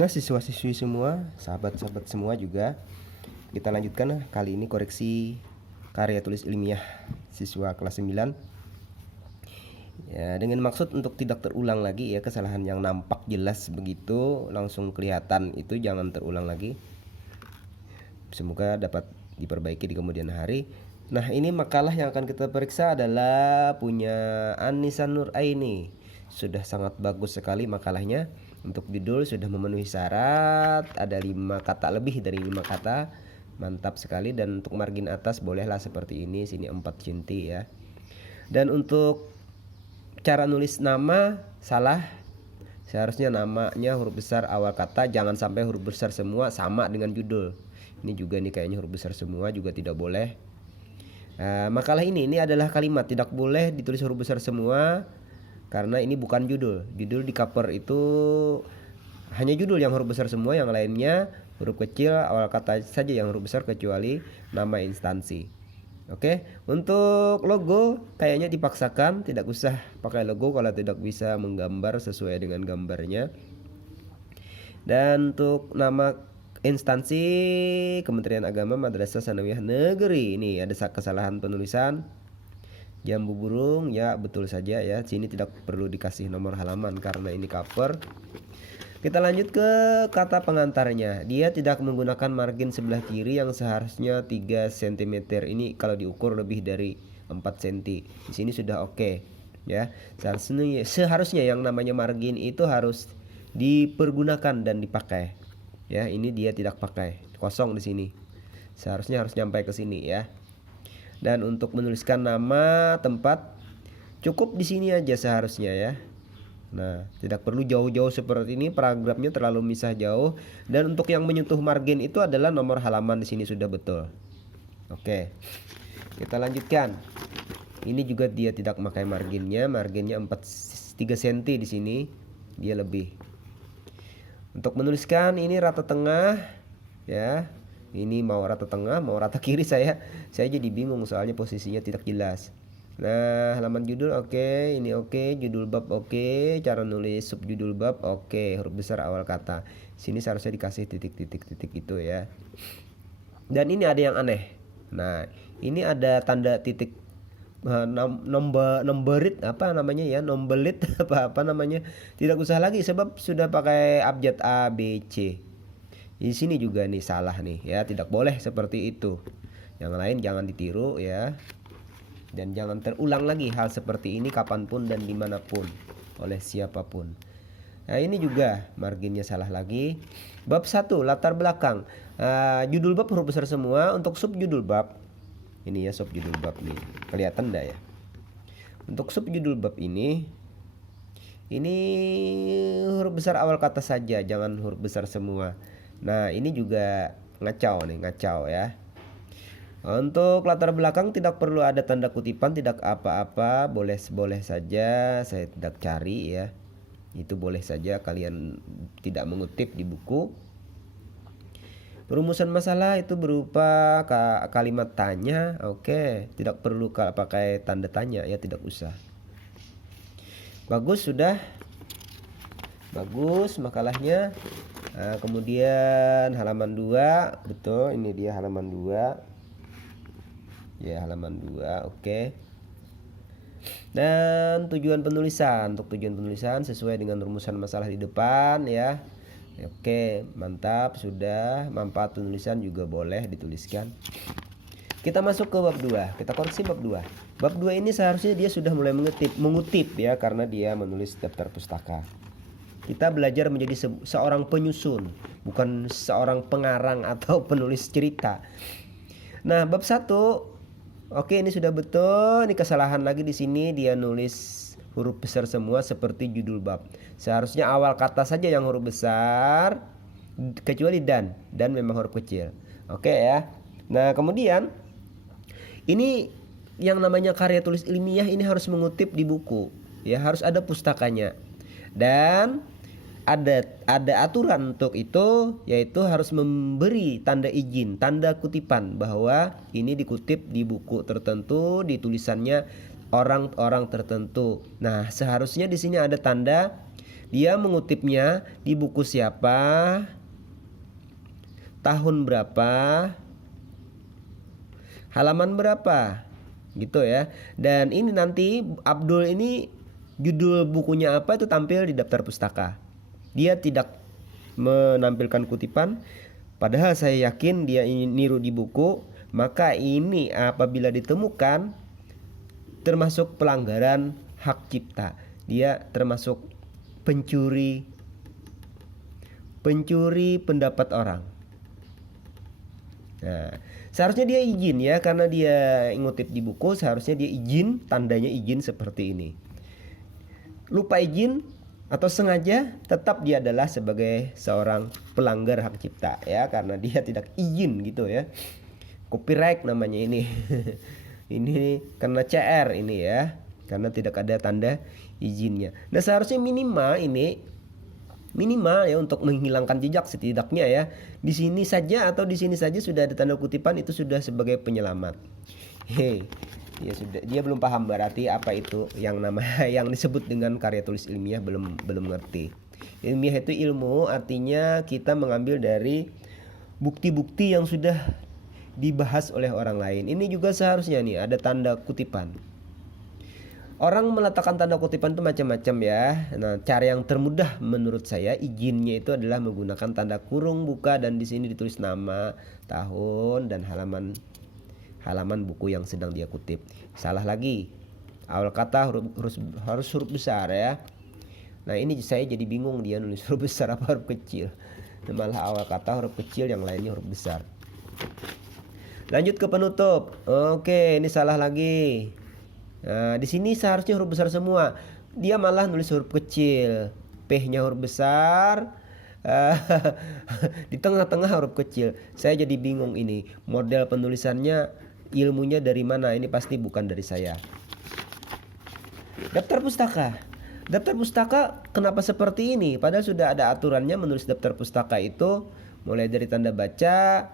Nah, siswa-siswi semua, sahabat-sahabat semua juga, kita lanjutkan kali ini koreksi karya tulis ilmiah siswa kelas 9. Ya, dengan maksud untuk tidak terulang lagi ya, kesalahan yang nampak jelas begitu langsung kelihatan itu jangan terulang lagi. Semoga dapat diperbaiki di kemudian hari. Nah, ini makalah yang akan kita periksa adalah punya Anissa Nuraini. Sudah sangat bagus sekali makalahnya. Untuk judul sudah memenuhi syarat, ada 5 kata, lebih dari 5 kata. Mantap sekali. Dan untuk margin atas bolehlah seperti ini, sini 4 cm ya. Dan untuk cara nulis nama salah. Seharusnya namanya huruf besar awal kata, jangan sampai huruf besar semua sama dengan judul. Ini juga nih kayaknya huruf besar semua juga tidak boleh. Makalah ini adalah kalimat, tidak boleh ditulis huruf besar semua karena ini bukan judul. Judul di cover itu hanya judul yang huruf besar semua, yang lainnya huruf kecil awal kata saja yang huruf besar kecuali nama instansi. Oke, untuk logo kayaknya dipaksakan, tidak usah pakai logo kalau tidak bisa menggambar sesuai dengan gambarnya. Dan untuk nama instansi Kementerian Agama Madrasah Sanawiyah Negeri, ini ada kesalahan penulisan. Jambu burung ya betul saja ya, sini tidak perlu dikasih nomor halaman karena ini cover. Kita lanjut ke kata pengantarnya. Dia tidak menggunakan margin sebelah kiri yang seharusnya 3 cm. Ini kalau diukur lebih dari 4 cm. Di sini sudah oke ya. Seharusnya yang namanya margin itu harus dipergunakan dan dipakai. Ya, ini dia tidak pakai. Kosong di sini. Seharusnya harus nyampe ke sini ya. Dan untuk menuliskan nama tempat cukup di sini aja seharusnya ya. Nah, tidak perlu jauh-jauh seperti ini, paragrafnya terlalu misah jauh. Dan untuk yang menyentuh margin itu adalah nomor halaman, di sini sudah betul. Oke. Kita lanjutkan. Ini juga dia tidak pakai marginnya, marginnya 3 cm di sini, dia lebih. Untuk menuliskan ini rata tengah ya. Ini mau rata tengah, mau rata kiri, saya jadi bingung soalnya posisinya tidak jelas. Nah, halaman judul oke, ini oke, judul bab oke, cara nulis subjudul bab oke, huruf besar awal kata. Sini seharusnya dikasih titik-titik itu ya. Dan ini ada yang aneh. Nah, ini ada tanda titik nomberit apa namanya ya, nombelit apa namanya. Tidak usah lagi sebab sudah pakai abjad A B C. Di sini juga nih salah nih ya, tidak boleh seperti itu. Yang lain jangan ditiru ya. Dan jangan terulang lagi hal seperti ini kapanpun dan dimanapun oleh siapapun. Nah, ini juga marginnya salah lagi. Bab 1 latar belakang. Judul bab huruf besar semua. Untuk subjudul bab, ini ya subjudul bab nih, kelihatan enggak ya? Untuk subjudul bab ini huruf besar awal kata saja, jangan huruf besar semua. Nah, ini juga ngacau ya. Untuk latar belakang tidak perlu ada tanda kutipan, tidak apa-apa, boleh saja saya tidak cari ya. Itu boleh saja kalian tidak mengutip di buku. Perumusan masalah itu berupa kalimat tanya, oke, tidak perlu pakai tanda tanya ya, tidak usah. Bagus, sudah bagus makalahnya. Nah, kemudian halaman 2, betul, ini dia halaman 2 ya, halaman 2 oke. Dan tujuan penulisan, untuk tujuan penulisan sesuai dengan rumusan masalah di depan ya. Oke, mantap, sudah. Manfaat penulisan juga boleh dituliskan. Kita masuk ke bab 2, kita koreksi bab 2. Bab 2 ini seharusnya dia sudah mulai mengutip ya, karena dia menulis daftar pustaka. Kita belajar menjadi seorang penyusun, bukan seorang pengarang atau penulis cerita. Nah, bab 1, oke, ini sudah betul. Ini kesalahan lagi di sini, dia nulis huruf besar semua seperti judul bab. Seharusnya awal kata saja yang huruf besar, kecuali dan memang huruf kecil. Oke ya. Nah, kemudian ini yang namanya karya tulis ilmiah ini harus mengutip di buku. Ya, harus ada pustakanya. Dan ada aturan untuk itu, yaitu harus memberi tanda izin, tanda kutipan bahwa ini dikutip di buku tertentu, di tulisannya orang-orang tertentu. Nah, seharusnya di sini ada tanda Dia mengutipnya di buku siapa, tahun berapa, halaman berapa, gitu ya. Dan ini nanti Abdul ini judul bukunya apa itu tampil di daftar pustaka. Dia tidak menampilkan kutipan, padahal saya yakin dia ini niru di buku. Maka ini apabila ditemukan termasuk pelanggaran hak cipta. Dia termasuk pencuri pendapat orang. Nah, seharusnya dia izin ya, karena dia ngutip di buku, seharusnya dia izin, tandanya izin seperti ini. Lupa izin atau sengaja, tetap dia adalah sebagai seorang pelanggar hak cipta ya, karena dia tidak izin gitu ya. Copyright namanya ini. Ini karena CR ini ya, karena tidak ada tanda izinnya. Nah, seharusnya minimal ya untuk menghilangkan jejak setidaknya ya. Di sini saja atau di sini saja sudah ada tanda kutipan, itu sudah sebagai penyelamat. Hei, ya sudah, dia belum paham berarti apa itu yang nama yang disebut dengan karya tulis ilmiah, belum ngerti. Ilmiah itu ilmu, artinya kita mengambil dari bukti-bukti yang sudah dibahas oleh orang lain. Ini juga seharusnya nih ada tanda kutipan. Orang meletakkan tanda kutipan itu macam-macam ya. Nah, cara yang termudah menurut saya izinnya itu adalah menggunakan tanda kurung buka dan di sini ditulis nama, tahun dan halaman buku yang sedang dia kutip. Salah lagi. Awal kata harus huruf besar ya. Nah, ini saya jadi bingung dia nulis huruf besar apa huruf kecil. Malah awal kata huruf kecil, yang lainnya huruf besar. Lanjut ke penutup. Oke, ini salah lagi. Nah, di sini seharusnya huruf besar semua. Dia malah nulis huruf kecil. P-nya huruf besar. Di tengah-tengah huruf kecil. Saya jadi bingung ini. Model penulisannya, ilmunya dari mana? Ini pasti bukan dari saya. Daftar pustaka. Daftar pustaka kenapa seperti ini? Padahal sudah ada aturannya menulis daftar pustaka itu mulai dari tanda baca,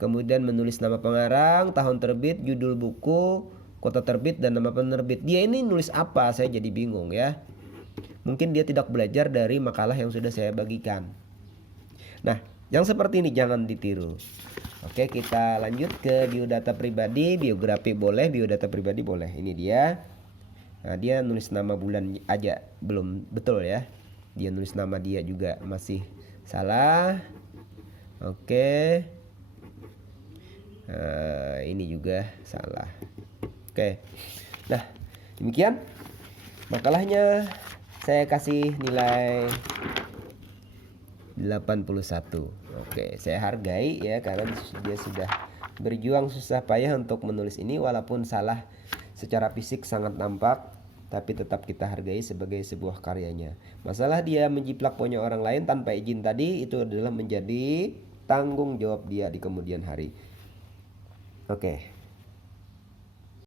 kemudian menulis nama pengarang, tahun terbit, judul buku, kota terbit dan nama penerbit. Dia ini nulis apa? Saya jadi bingung ya. Mungkin dia tidak belajar dari makalah yang sudah saya bagikan. Nah, yang seperti ini jangan ditiru. Oke, kita lanjut ke biodata pribadi. Biografi boleh, biodata pribadi boleh. Ini dia. Nah, dia nulis nama bulan aja belum betul ya. Dia nulis nama dia juga masih salah. Oke. Ini juga salah. Oke. Nah, demikian makalahnya. Saya kasih nilai 81. Oke, saya hargai ya, karena dia sudah berjuang susah payah untuk menulis ini, walaupun salah secara fisik sangat nampak, tapi tetap kita hargai sebagai sebuah karyanya. Masalah dia menjiplak punya orang lain tanpa izin tadi, itu adalah menjadi tanggung jawab dia di kemudian hari. Oke.